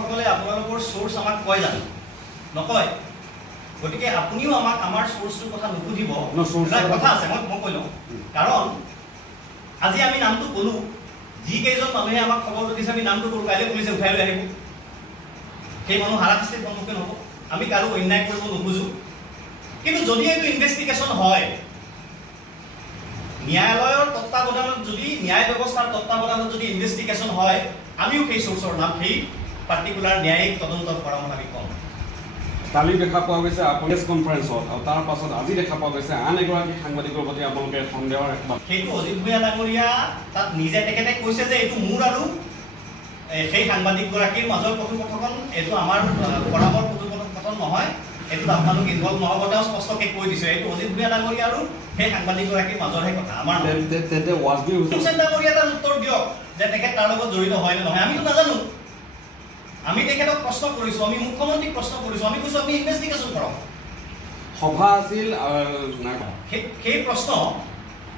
সাংবাদিকসকলে আপোনালোকৰ সোৰ্স আমাক কয় জানো নকয় গতিকে আপুনিও আমাক আমাৰ সোৰ্সৰ কথা নুসুধিব কথা আছে মই কৈ লওঁ কাৰণ আজি আমি নামটো কলো যি কেইজন মানুহে আমাক খবৰটো দিছে আমি নামটো কলো কাইলৈ পুলিচে উঠাই লৈ আহিব সেই মানুহ হাৰাশাস্তিৰ সন্মুখীন হ'ব আমি কাৰো অন্যায় কৰিব নোখোজো কিন্তু যদি এইটো ইনভেষ্টিগেশ্যন হয় ন্যায়ালয়ৰ তত্ত্বাৱধানত যদি ন্যায় ব্যৱস্থাৰ তত্ত্বাৱধানত যদি ইনভেষ্টিগেশ্যন হয় আমিও সেই সোৰ্সৰ নাম সেই পাৰ্টিকুলাৰ ন্যায়িক তদন্তৰ পৰামৰ্শ আমি কম কালি দেখা পোৱা গৈছে প্ৰেছ কনফাৰেন্সত আৰু তাৰ পাছত আজি দেখা পোৱা গৈছে আন এগৰাকী সাংবাদিকৰ প্ৰতি আপোনালোকে সন্দেহৰ সেইটো অজিত ভূঞা ডাঙৰীয়া তাত নিজে তেখেতে কৈছে যে এইটো মোৰ আৰু সেই সাংবাদিকগৰাকীৰ মাজৰ কথোপকথন এইটো আমাৰ পৰামৰ্শ কথোপকথন নহয় এইটো আপোনালোক ইনভলভ নহ'ব তেওঁ স্পষ্টকৈ কৈ দিছে এইটো অজিত ভূঞা ডাঙৰীয়া আৰু সেই সাংবাদিকগৰাকীৰ মাজৰহে কথা আমাৰ তেন্তে ৱাজবি হুছেইন ডাঙৰীয়া তাৰ উত্তৰ দিয়ক যে তেখেত তাৰ লগত জড়িত হয় নে নহয় আমিতো নাজানো আমি তেখেতক প্ৰশ্ন কৰিছো আমি মুখ্যমন্ত্ৰীক প্ৰশ্ন কৰিছো আমি কৈছো আপুনি ইনভেষ্টিগেশ্যন কৰক সভা আছিল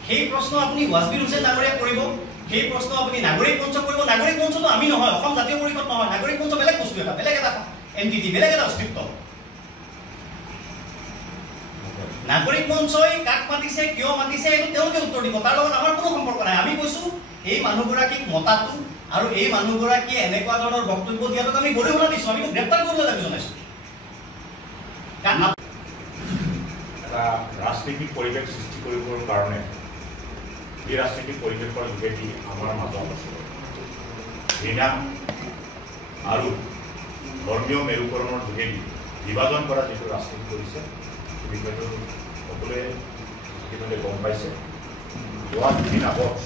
সেই প্ৰশ্ন আপুনি ৱাজবিৰ হুছেইন ডাঙৰীয়াক কৰিব সেই প্ৰশ্ন আপুনি নাগৰিক মঞ্চ কৰিব নাগৰিক মঞ্চটো আমি নহয় অসম জাতীয় পৰিষদ নহয় নাগৰিক মঞ্চ বেলেগ বস্তু এটা বেলেগ এটা এনটিটি বেলেগ এটা অস্তিত্ব নাগৰিক মঞ্চই কাক মাতিছে কিয় মাতিছে এইটো তেওঁলোকে উত্তৰ দিব তাৰ লগত আমাৰ কোনো সম্পৰ্ক নাই আমি কৈছো এই মানুহগৰাকীক মতাটো আৰু এই মানুহগৰাকীয়ে এনেকুৱা ধৰণৰ বক্তব্য দিয়াটোক আমি গৰিহণা দিছো আমি গ্ৰেপ্তাৰ কৰিবলৈ দাবী জনাইছো এটা ৰাজনৈতিক পৰিৱেশ সৃষ্টি কৰিবৰ কাৰণে এই ৰাজনৈতিক পৰিৱেশৰ যোগেদি আমাৰ মাজত ঘৃণা আৰু ধৰ্মীয় মেৰুকৰণৰ যোগেদি বিভাজন কৰা যিটো ৰাজনীতি কৰিছে সেই বিষয়টো সকলোৱে ইতিমধ্যে গম পাইছে যোৱা দুদিন আগত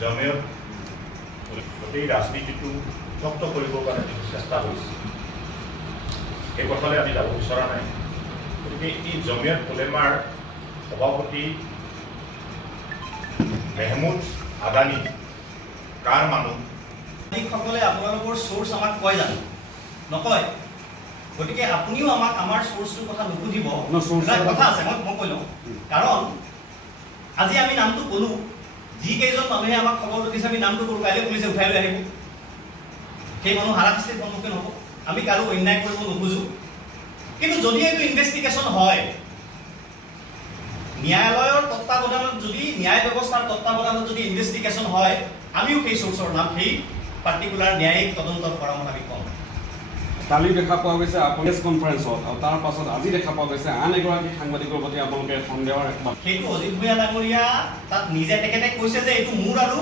জমিয়ত গোটেই ৰাজনীতিটো জব্দ কৰিবৰ কাৰণে যিটো চেষ্টা কৰিছে সেই কথালৈ আমি যাব বিচৰা নাই গতিকে এই জমিয়ত উলেমাৰ সভাপতি মেহমুদ আদানী কাৰ মানুহ সাংবাদিকসকলে আপোনালোকৰ সোৰ্স আমাক কয় জানো নকয় গতিকে আপুনিও আমাক আমাৰ সোৰ্সৰ কথা নুসুধিব কথা আছে মই কৈ লওঁ কাৰণ আজি আমি নামটো কলো যি কেইজন মানুহে আমাক খবৰটো দিছে আমি নামটো কলো কাইলৈ পুলিচে উঠাই লৈ আহিব সেই মানুহ হাৰাশাস্তিৰ সন্মুখীন হ'ব আমি কাৰো অন্যায় কৰিব নোখোজো কিন্তু যদি এইটো ইনভেষ্টিগেশ্যন হয় ন্যায়ালয়ৰ তত্ত্বাৱধানত যদি ন্যায় ব্যৱস্থাৰ তত্ত্বাৱধানত যদি ইনভেষ্টিগেশ্যন হয় আমিও সেই সোৰ্সৰ নাম সেই পাৰ্টিকুলাৰ ন্যায়িক তদন্তৰ পৰামৰ্শ আমি কম কালি দেখা পোৱা গৈছে প্ৰেছ কনফাৰেন্সত আৰু তাৰ পাছত আজি দেখা পোৱা গৈছে আন এগৰাকী সাংবাদিকৰ প্ৰতি আপোনালোকে সন্দেহৰ সেইটো অজিত ভূঞা ডাঙৰীয়া তাত নিজে তেখেতে কৈছে যে এইটো মোৰ আৰু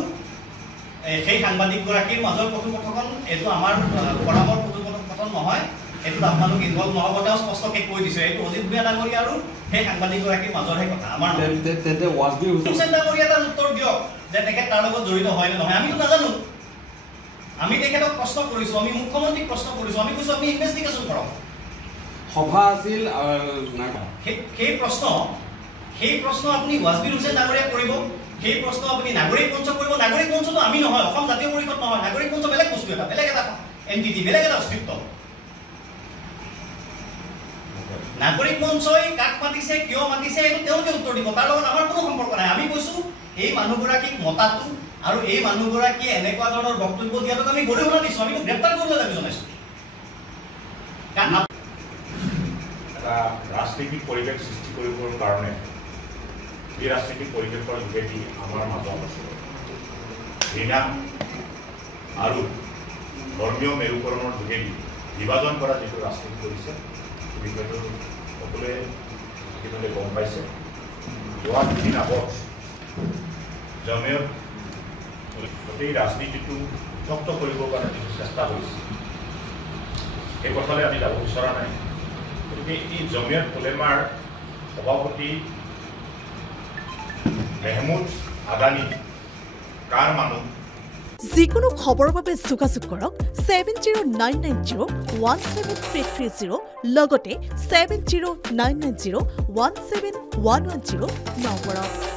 সেই সাংবাদিকগৰাকীৰ মাজৰ কথোপকথন এইটো আমাৰ পৰামৰ্শ কথোপকথন নহয় এইটো আপোনালোক ইনভলভ নহ'ব তেওঁ স্পষ্টকৈ কৈ দিছে এইটো অজিত ভূঞা ডাঙৰীয়া আৰু সেই সাংবাদিকগৰাকীৰ মাজৰহে কথা আমাৰ তেন্তে ৱাজবি হুছেইন ডাঙৰীয়া তাৰ উত্তৰ দিয়ক যে তেখেত তাৰ লগত জড়িত হয় নে নহয় আমিতো নাজানো আমি তেখেতক প্ৰশ্ন কৰিছো আমি মুখ্যমন্ত্ৰীক প্ৰশ্ন কৰিছো আমি কৈছো আপুনি ইনভেষ্টিগেশ্যন কৰক সভা আছিল সেই প্ৰশ্ন আপুনি ৱাজবিৰ হুছেইন ডাঙৰীয়াক কৰিব সেই প্ৰশ্ন আপুনি নাগৰিক মঞ্চ কৰিব নাগৰিক মঞ্চটো আমি নহয় অসম জাতীয় পৰিষদ নহয় নাগৰিক মঞ্চ বেলেগ বস্তু এটা বেলেগ এটা এনটিটি বেলেগ এটা অস্তিত্ব নাগৰিক মঞ্চই কাক মাতিছে কিয় মাতিছে এইটো তেওঁলোকে উত্তৰ দিব তাৰ লগত আমাৰ কোনো সম্পৰ্ক নাই আমি কৈছো এই মানুহগৰাকীক মতাটো আৰু এই মানুহগৰাকীয়ে এনেকুৱা ধৰণৰ বক্তব্য দিয়াটোক আমি গৰিহণা দিছো আমি গ্ৰেপ্তাৰ কৰিবলৈ দাবী জনাইছো এটা ৰাজনৈতিক পৰিৱেশ সৃষ্টি কৰিবৰ কাৰণে এই ৰাজনৈতিক পৰিৱেশৰ যোগেদি আমাৰ মাজত ঘৃণা আৰু ধৰ্মীয় মেৰুকৰণৰ যোগেদি বিভাজন কৰা যিটো ৰাজনীতি কৰিছে সেই বিষয়টো সকলোৱে ইতিমধ্যে গম পাইছে যোৱা দুদিন আগত জমিয়ত গোটেই ৰাজনীতিটো জব্দ কৰিবৰ কাৰণে যিটো চেষ্টা কৰিছে সেই কথালৈ আমি যাব বিচৰা নাই গতিকে এই জমিয়ত উলেমাৰ সভাপতি মেহমুদ আদানী কাৰ মানুহ যিকোনো খবৰৰ বাবে যোগাযোগ কৰক 7099017330 লগতে 7099017110 নম্বৰত